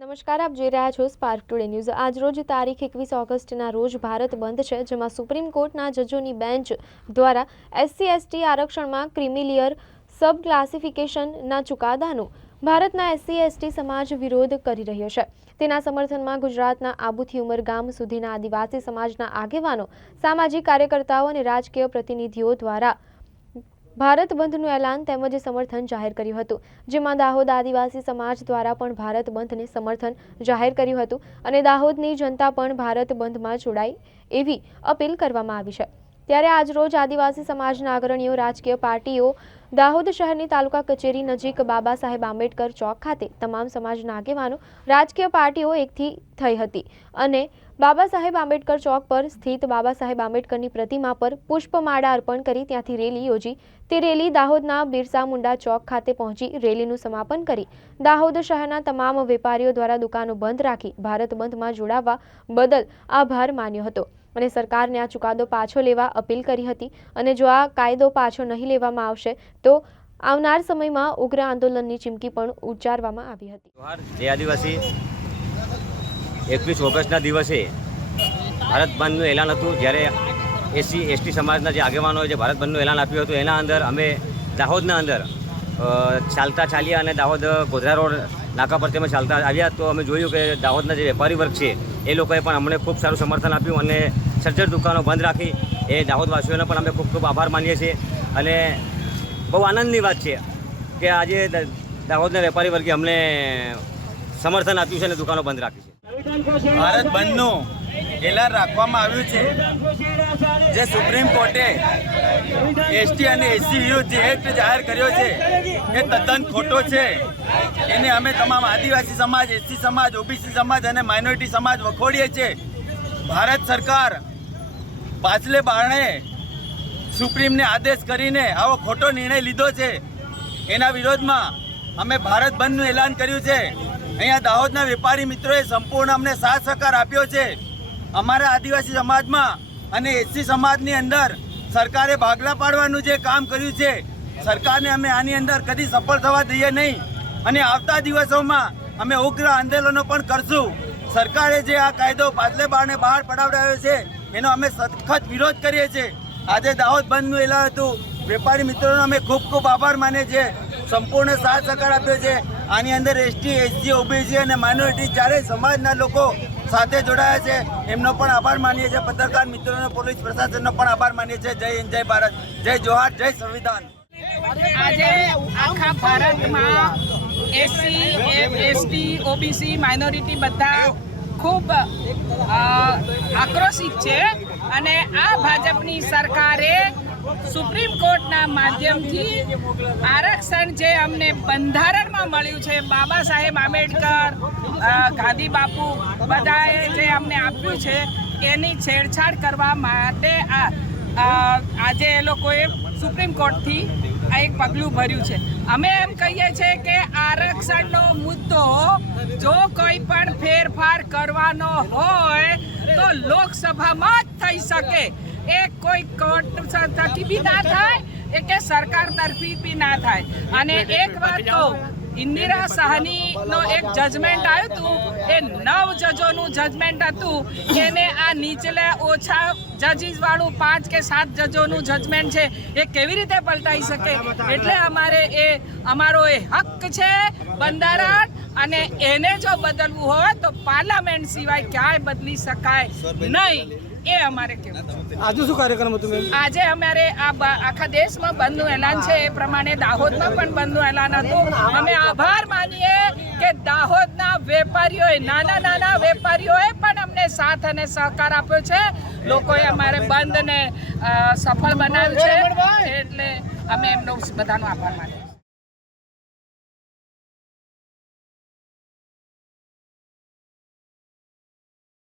નમસ્કાર, આપ જોઈ રહ્યા છો સ્પાર્ક ટુડે ન્યૂઝ। આજ રોજ તારીખ 21 ઓગસ્ટના રોજ ભારત બંધ છે, જેમાં સુપ્રીમ કોર્ટના જજોની બેન્ચ દ્વારા SC/ST આરક્ષણમાં ક્રિમિલિયર સબ ક્લાસિફિકેશનના ચુકાદાનો ભારતના SC/ST સમાજ વિરોધ કરી રહ્યો છે। તેના સમર્થનમાં ગુજરાતના આબુથી ઉમરગામ સુધીના આદિવાસી સમાજના આગેવાનો, સામાજિક કાર્યકર્તાઓ અને રાજકીય પ્રતિનિધિઓ દ્વારા ભારત બંધનું એલાન તેમજ સમર્થન જાહેર કર્યું હતું, જેમાં દાહોદ આદિવાસી સમાજ દ્વારા પણ ભારત બંધને સમર્થન જાહેર કર્યું હતું અને દાહોદની જનતા પણ ભારત બંધમાં જોડાય એવી અપીલ કરવામાં આવી છે। ત્યારે આજરોજ આદિવાસી સમાજના અગ્રણીઓ, રાજકીય પાર્ટીઓ દાહોદ શહેરની તાલુકા કચેરી નજીક બાબા સાહેબ આંબેડકર ચોક ખાતે તમામ સમાજના આગેવાનો, રાજકીય પાર્ટીઓ એકઠી થઈ હતી અને બાબા સાહેબ આંબેડકર ચોક પર સ્થિત બાબા સાહેબ આંબેડકરની પ્રતિમા પર પુષ્પમાળા અર્પણ કરી ત્યાંથી રેલી યોજી। તે રેલી દાહોદના બિરસા મુંડા ચોક ખાતે પહોંચી રેલીનું સમાપન કરી દાહોદ શહેરના તમામ વેપારીઓ દ્વારા દુકાનો બંધ રાખી ભારત બંધમાં જોડાવા બદલ આભાર માન્યો હતો અને સરકારને આ ચુકાદો પાછો લેવા અપીલ કરી હતી અને જો આ કાયદો પાછો નહીં લેવામાં આવશે તો આવનાર સમયમાં ઉગ્ર આંદોલનની ચીમકી પણ ઉચ્ચારવામાં આવી હતી। જય આદિવાસી। 21 ઓગસ્ટના દિવસે ભારત બંધનું એલાન હતું, જ્યારે SC/ST સમાજના જે આગેવાનોએ જે ભારત બંધનું એલાન આપ્યું હતું એના અંદર અમે દાહોદના અંદર ચાલ્યા અને દાહોદ ગોધરા રોડ નાકા પરથી અમે ચાલતા આવ્યા તો અમે જોયું કે દાહોદના જે વેપારી વર્ગ છે એ લોકોએ પણ અમને ખૂબ સારું સમર્થન આપ્યું અને સજ્જડ દુકાનો બંધ રાખી। એ દાહોદવાસીઓનો પણ અમે ખૂબ ખૂબ આભાર માનીએ છીએ અને બહુ આનંદની વાત છે કે આજે દાહોદના વેપારી વર્ગે અમને સમર્થન આપ્યું છે અને દુકાનો બંધ રાખી છે। ભારત બંધનું એલાન રાખવામાં આવ્યું છે, જે સુપ્રીમ કોર્ટે ST અને SC વિરુદ્ધ જે એક્ટ જાહેર કર્યો છે એ તદ્દન ખોટો છે। એને અમે તમામ આદિવાસી સમાજ, SC સમાજ, OBC સમાજ અને માઇનોરિટી સમાજ વખોડીએ છીએ। ભારત સરકાર પાછલે બારણે સુપ્રીમને આદેશ કરીને આવો ખોટો નિર્ણય લીધો છે, એના વિરોધમાં અમે ભારત બંધનું એલાન કર્યું છે। અહીંયા દાહોદના વેપારી મિત્રોએ સંપૂર્ણ અમને સાથ સહકાર આપ્યો છે। અમારા આદિવાસી સમાજમાં અને SC સમાજની અંદર સરકારે ભાગલા પાડવાનું જે કામ કર્યું છે, સરકારને અમે આની અંદર કદી સફળ થવા દઈએ નહીં અને આવતા દિવસોમાં અમે ઉગ્ર આંદોલનો પણ કરશું। સરકારે જે આ કાયદો પાછલે બારણે બહાર પડાવડાવ્યો છે એનો અમે સખત વિરોધ કરીએ છીએ। આજે દાહોદ બંધનું એલાન હતું, વેપારી મિત્રોનો અમે ખૂબ ખૂબ આભાર માનીએ છીએ, સંપૂર્ણ સાથ સહકાર આપ્યો છે। આની અંદર ST, SC, OBC અને માઇનોરિટી ચારેય સમાજના લોકો સાથે જોડાયા છે, એમનો પણ આભાર માનીએ છીએ। પત્રકાર મિત્રોનો, પોલીસ પ્રશાસનનો પણ આભાર માનીએ છીએ। જય હિન્દ, જય ભારત, જય જોહાર, જય સંવિધાન। આજે આખા ભારતમાં SC, ST, OBC, માઇનોરિટી બધા ખૂબ આક્રોશિત છે અને આ ભાજપની સરકારે સુપ્રીમ કોર્ટના માધ્યમથી આરક્ષણ જે અમને બંધારણમાં મળ્યું છે, બાબા સાહેબ આંબેડકર, ગાંધી બાપુ બધાએ જે અમને આપ્યું છે એની છેડછાડ કરવા માટે આજે એ લોકોએ સુપ્રીમ કોર્ટથી આ એક પગલું ભર્યું છે। અમે એમ કહીએ છીએ કે આરક્ષણનો મુદ્દો જો કોઈ પણ ફેરફાર કરવાનો હોય તો લોકસભામાં જ થઈ શકે, એ કોઈ કોર્ટ થકી બી ના થાય, એ કે સરકાર તરફી બી ના થાય। અને એક વાત કહું, ઇન્દિરા સાહનીનો એક જજમેન્ટ આવ્યું હતું, એ 9 જજોનું જજમેન્ટ હતું, એને આ નીચલે ઓછા જજીસવાળું 5 કે 7 જજોનું જજમેન્ટ છે, એ કેવી રીતે પલટાઈ શકે? એટલે અમારો એ હક છે બંધારણ, અને એને જો બદલવું હોય તો પાર્લામેન્ટ સિવાય ક્યાંય બદલી શકાય નહીં, એ અમારે કહેવું છે। આજે શું કાર્યક્રમ હતું મેમ? આજે અમારે આખા દેશમાં બંધનું એલાન છે, એ પ્રમાણે દાહોદમાં પણ બંધનું એલાન હતું। અમે આભાર માનીએ કે દાહોદના વેપારીઓએ, નાના નાના વેપારીઓએ પણ અમને સાથ અને સહકાર આપ્યો છે, લોકોએ અમારે બંધને સફળ બનાવ્યું છે, એટલે અમે એમનો બધાનો આભાર માનીએ।